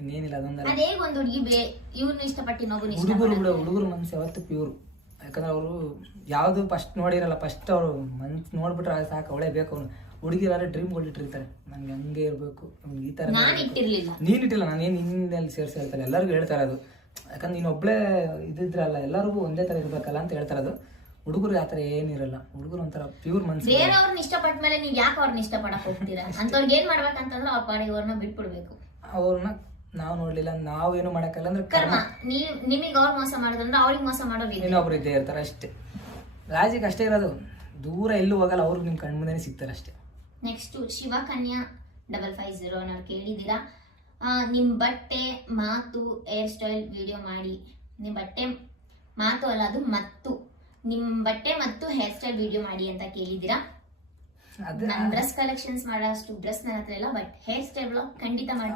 ಇನ್ನೇನಿಲ್ಲ ಅದೊಂದಲ್ಲ. ಅದೇ ಒಂದು ಹುಡುಗಿ ಇವ್ರನ್ನ ಇಷ್ಟಪಟ್ಟು ಇನ್ನೊಬ್ಬನ ಹುಡುಗರು ಮನ್ಸು ಯಾವತ್ತು ಪ್ಯೂರ್. ಯಾಕಂದ್ರೆ ಅವರು ಯಾವ್ದು ಫಸ್ಟ್ ನೋಡಿರಲ್ಲ, ಫಸ್ಟ್ ಅವರು ಮನ್ಸು ನೋಡ್ಬಿಟ್ರೆ ಸಾಕು ಅವಳೇ ಬೇಕು. ಅವ್ನು ಹುಡುಗಿರಾದ್ರೆ ಡ್ರೀಮ್ಗಳು ಇಟ್ಟಿರ್ತಾರೆ, ನನ್ಗೆ ಹಂಗೆ ಇರ್ಬೇಕು, ನಮ್ಗೆ ಈ ತರ. ನೀನ್ ಇಟ್ಟಿಲ್ಲ, ನಾನೇನು ನಿನ್ನಲ್ಲಿ ಸೇರಿಸಿ ಹೇಳ್ತಾರೆ, ಎಲ್ಲರಿಗೂ ಹೇಳ್ತಾರೆ ಅದು. ಯಾಕಂದ್ರೆ ನೀನ್ ಒಬ್ಳೆ ಇದ್ದಿದ್ರಲ್ಲ, ಎಲ್ಲರಿಗೂ ಒಂದೇ ತರ ಇರ್ಬೇಕಲ್ಲ ಅಂತ ಹೇಳ್ತಾರೆ. ಅದು ಹುಡುಗರು ಆತರ ಏನಿರಲ್ಲ, ಹುಡುಗರು ಒಂಥರ ಪ್ಯೂರ್ ಮನ್ಸು. ಬೇರೆಯವ್ರನ್ನ ಇಷ್ಟಪಟ್ಟ ಮೇಲೆ ನೀವ್ ಯಾಕೆ ಅವ್ರನ್ನ ಇಷ್ಟಪಡಕ್ ಹೋಗ್ತೀರಾ? ಅಂತವ್ರಿಗೆ ಏನ್ ಮಾಡ್ಬೇಕಂತಂದ್ರೆ ಅವ್ರ ಪಾಡಿಗೆ ಅವ್ರನ್ನ ಬಿಟ್ಬಿಡ್ಬೇಕು. ಅವ್ರನ್ನ ನಾವು ನೋಡ್ಲಿಲ್ಲ, ನಾವೇನು ಮಾಡಕ್ಕಲ್ಲ ಅಂದ್ರೆ ಕರ್ಮ. ನಿಮಗೆ ಅವ್ರು ಮೋಸ ಮಾಡೋದಂದ್ರೆ ಅವ್ರಿಗೆ ಮೋಸ ಮಾಡೋರು ಇನ್ನೊಬ್ರು ಇದ್ದೇ ಇರ್ತಾರೆ ಅಷ್ಟೇ. ಲಾಜಿಕ್ ಅಷ್ಟೇ ಇರೋದು, ದೂರ ಎಲ್ಲೂ ಹೋಗಲ್ಲ, ಅವ್ರಿಗೆ ನಿಮ್ ಕಣ್ಮುಂದೆನೇ ಸಿಗ್ತಾರೆ ಅಷ್ಟೇ. ನೆಕ್ಸ್ಟ್ ಶಿವಕನ್ಯಾ 550 ಅನ್ನೋರು ಕೇಳಿದ್ದೀರಾ, ನಿಮ್ ಬಟ್ಟೆ ಮಾತು ಹೇರ್ ಸ್ಟೈಲ್ ವಿಡಿಯೋ ಮಾಡಿ. ನಿಮ್ ಬಟ್ಟೆ ಮಾತು ಅಲ್ಲ, ಅದು ಮತ್ತು ನಿಮ್ ಬಟ್ಟೆ ಮತ್ತು ಹೇರ್ ಸ್ಟೈಲ್ ವಿಡಿಯೋ ಮಾಡಿ ಅಂತ ಕೇಳಿದ್ದೀರಾ. ನನ್ ಡ್ರೆಸ್ ಕಲೆಕ್ಷನ್ಸ್ ಮಾಡೋ ಅಷ್ಟು ಡ್ರೆಸ್ ನನ್ನ ಹತ್ರ ಇಲ್ಲ, ಬಟ್ ಹೇರ್ ಸ್ಟೈಲ್ ಬ್ಲಾಗ್ ಖಂಡಿತ ಮಾಡಿ.